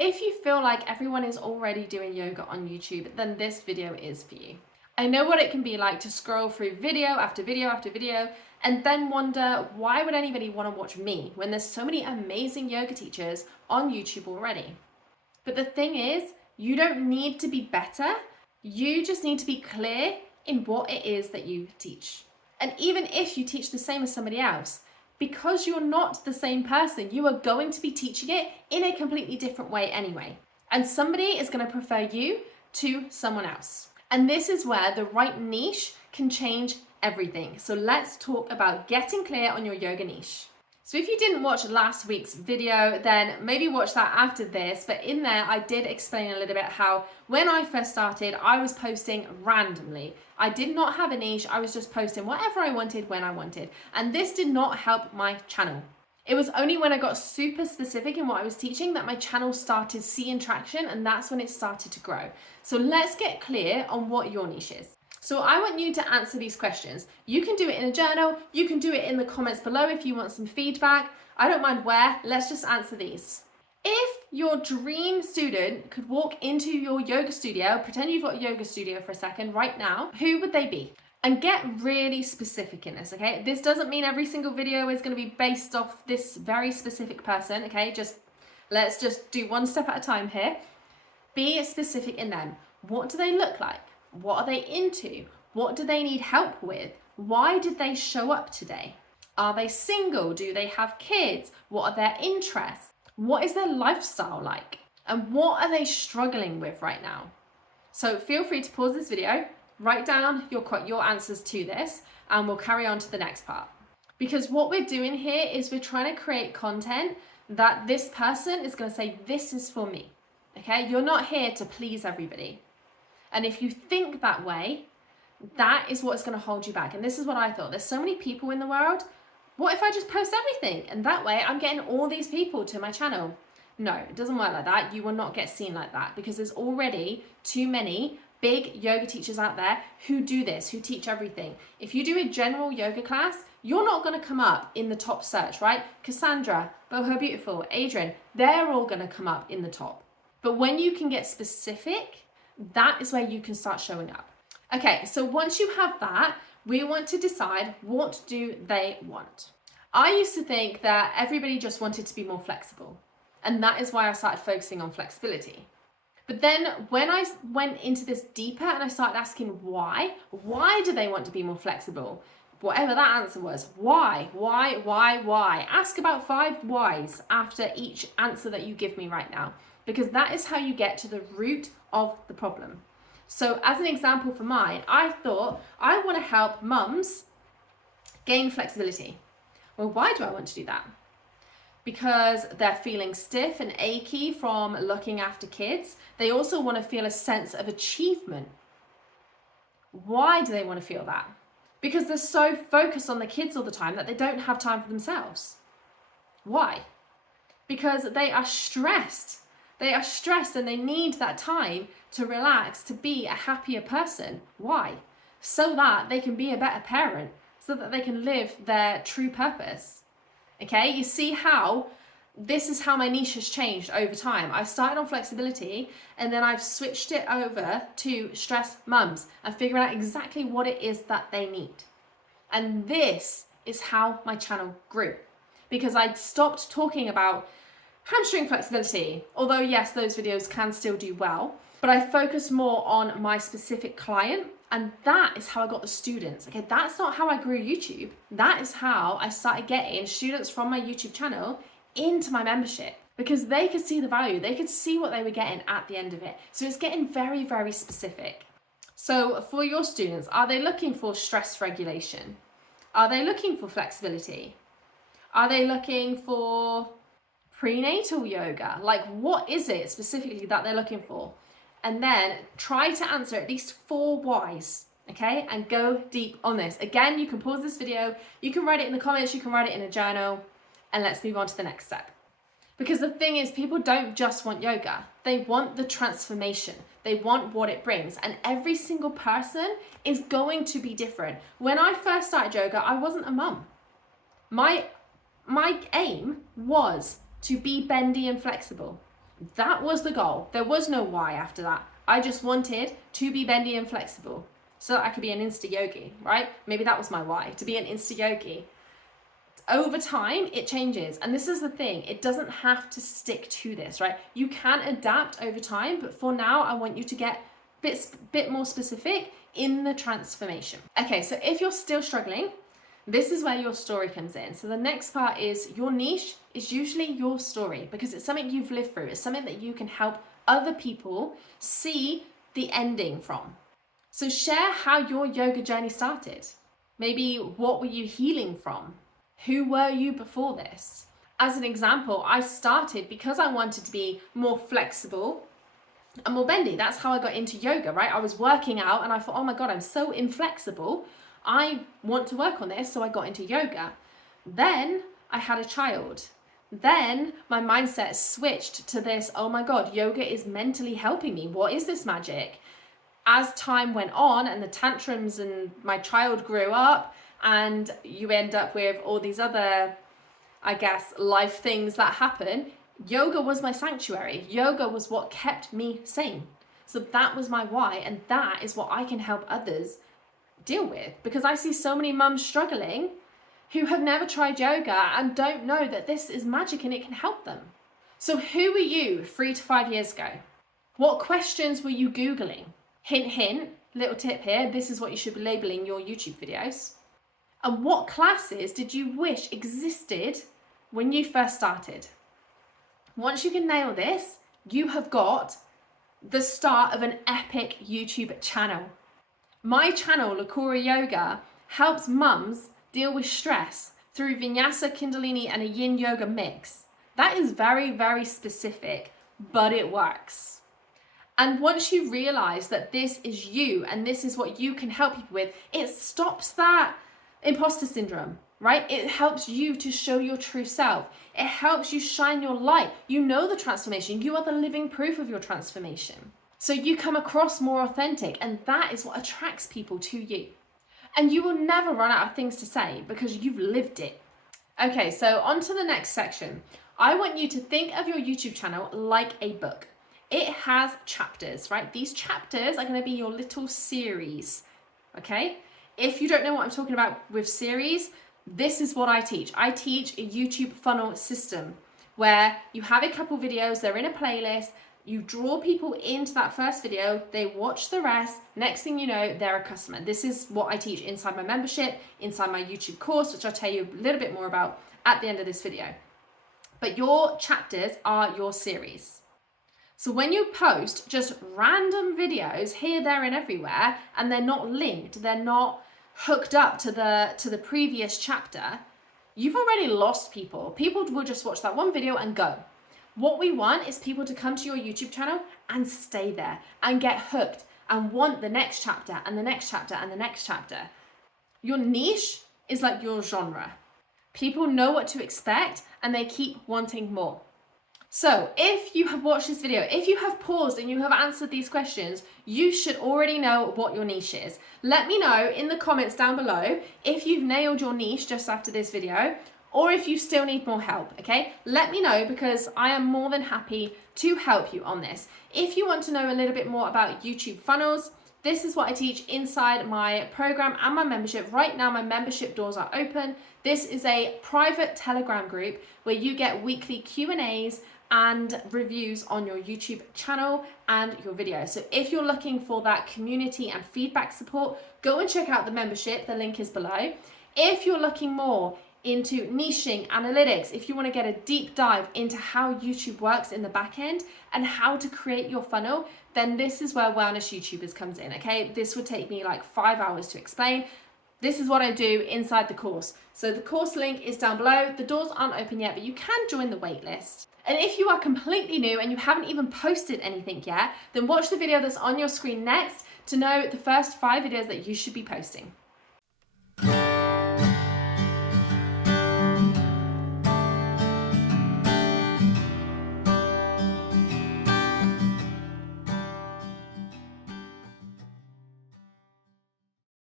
If you feel like everyone is already doing yoga on YouTube, then this video is for you. I know what it can be like to scroll through video after video after video and then wonder, why would anybody want to watch me when there's so many amazing yoga teachers on YouTube already? But the thing is, you don't need to be better. You just need to be clear in what it is that you teach. And even if you teach the same as somebody else, because you're not the same person, you are going to be teaching it in a completely different way anyway. And somebody is going to prefer you to someone else. And this is where the right niche can change everything. So let's talk about getting clear on your yoga niche. So if you didn't watch last week's video, then maybe watch that after this. But in there, I did explain a little bit how when I first started, I was posting randomly. I did not have a niche. I was just posting whatever I wanted when I wanted. And this did not help my channel. It was only when I got super specific in what I was teaching that my channel started seeing traction, and that's when it started to grow. So let's get clear on what your niche is. So I want you to answer these questions. You can do it in a journal. You can do it in the comments below if you want some feedback. I don't mind where. Let's just answer these. If your dream student could walk into your yoga studio, pretend you've got a yoga studio for a second right now, who would they be? And get really specific in this, okay? This doesn't mean every single video is going to be based off this very specific person, okay? Let's just do one step at a time here. Be specific in them. What do they look like? What are they into? What do they need help with? Why did they show up today? Are they single? Do they have kids? What are their interests? What is their lifestyle like? And what are they struggling with right now? So feel free to pause this video, write down your answers to this, and we'll carry on to the next part. Because what we're doing here is we're trying to create content that this person is going to say, this is for me. Okay? You're not here to please everybody. And if you think that way, that is what's going to hold you back. And this is what I thought. There's so many people in the world. What if I just post everything? And that way I'm getting all these people to my channel. No, it doesn't work like that. You will not get seen like that because there's already too many big yoga teachers out there who do this, who teach everything. If you do a general yoga class, you're not going to come up in the top search, right? Cassandra, Boho Beautiful, Adrian, they're all going to come up in the top. But when you can get specific, that is where you can start showing up. Okay, so once you have that, we want to decide, what do they want? I used to think that everybody just wanted to be more flexible. And that is why I started focusing on flexibility. But then when I went into this deeper and I started asking why do they want to be more flexible? Whatever that answer was, why? Ask about 5 whys after each answer that you give me right now, because that is how you get to the root of the problem. So as an example for mine, I thought I want to help mums gain flexibility. Well, why do I want to do that? Because they're feeling stiff and achy from looking after kids. They also want to feel a sense of achievement. Why do they want to feel that? Because they're so focused on the kids all the time that they don't have time for themselves. Why? Because they are stressed. They are stressed and they need that time to relax, to be a happier person. Why? So that they can be a better parent, so that they can live their true purpose. Okay, you see how this is how my niche has changed over time. I started on flexibility and then I've switched it over to stressed mums and figuring out exactly what it is that they need. And this is how my channel grew, because I'd stopped talking about hamstring flexibility, although yes, those videos can still do well, but I focus more on my specific client, and that is how I got the students. Okay, that's not how I grew YouTube. That is how I started getting students from my YouTube channel into my membership, because they could see the value, they could see what they were getting at the end of it. So it's getting very, very specific. So for your students, are they looking for stress regulation? Are they looking for flexibility? Are they looking for prenatal yoga? Like, what is it specifically that they're looking for? And then try to answer at least 4 whys, okay? And go deep on this. Again, you can pause this video, you can write it in the comments, you can write it in a journal, and let's move on to the next step. Because the thing is, people don't just want yoga. They want the transformation. They want what it brings. And every single person is going to be different. When I first started yoga, I wasn't a mum. My aim was to be bendy and flexible. That was the goal. There was no why after that. I just wanted to be bendy and flexible so that I could be an Insta yogi, right? Maybe that was my why, to be an Insta yogi. Over time, it changes. And this is the thing, it doesn't have to stick to this, right? You can adapt over time, but for now, I want you to get bit more specific in the transformation. Okay, so if you're still struggling, this is where your story comes in. So the next part is your niche is usually your story because it's something you've lived through. It's something that you can help other people see the ending from. So share how your yoga journey started. Maybe what were you healing from? Who were you before this? As an example, I started because I wanted to be more flexible and more bendy. That's how I got into yoga, right? I was working out and I thought, oh my God, I'm so inflexible. I want to work on this. So I got into yoga. Then I had a child. Then my mindset switched to this, oh my God, yoga is mentally helping me. What is this magic? As time went on and the tantrums and my child grew up, and you end up with all these other, I guess, life things that happen, yoga was my sanctuary. Yoga was what kept me sane. So that was my why, and that is what I can help others deal with, because I see so many mums struggling who have never tried yoga and don't know that this is magic and it can help them. So who were you 3 to 5 years ago? What questions were you Googling? Hint, hint, little tip here, this is what you should be labeling your YouTube videos. And what classes did you wish existed when you first started? Once you can nail this, you have got the start of an epic YouTube channel. My channel, Lakura Yoga, helps mums deal with stress through Vinyasa, Kundalini, and a Yin Yoga mix. That is very, very specific, but it works. And once you realize that this is you and this is what you can help people with, it stops that imposter syndrome, right? It helps you to show your true self. It helps you shine your light. You know the transformation. You are the living proof of your transformation. So you come across more authentic, and that is what attracts people to you. And you will never run out of things to say because you've lived it. Okay, so on to the next section. I want you to think of your YouTube channel like a book. It has chapters, right? These chapters are going to be your little series, okay? If you don't know what I'm talking about with series, this is what I teach. I teach a YouTube funnel system where you have a couple videos, they're in a playlist, you draw people into that first video, they watch the rest, next thing you know, they're a customer. This is what I teach inside my membership, inside my YouTube course, which I'll tell you a little bit more about at the end of this video. But your chapters are your series. So when you post just random videos here, there, and everywhere, and they're not linked, they're not hooked up to the previous chapter, you've already lost people. People will just watch that one video and go. What we want is people to come to your YouTube channel and stay there and get hooked and want the next chapter and the next chapter and the next chapter. Your niche is like your genre. People know what to expect and they keep wanting more. So if you have watched this video, if you have paused and you have answered these questions, you should already know what your niche is. Let me know in the comments down below if you've nailed your niche just after this video, or if you still need more help, okay? Let me know because I am more than happy to help you on this. If you want to know a little bit more about YouTube funnels, this is what I teach inside my program and my membership. Right now, my membership doors are open. This is a private Telegram group where you get weekly Q&As and reviews on your YouTube channel and your videos. So if you're looking for that community and feedback support, go and check out the membership. The link is below. If you're looking more into niching, analytics, if you want to get a deep dive into how YouTube works in the back end and how to create your funnel, then this is where Wellness YouTubers comes in, okay? This would take me like 5 hours to explain. This is what I do inside the course. So the course link is down below. The doors aren't open yet, but you can join the wait list. And if you are completely new and you haven't even posted anything yet, then watch the video that's on your screen next to know the first 5 videos that you should be posting.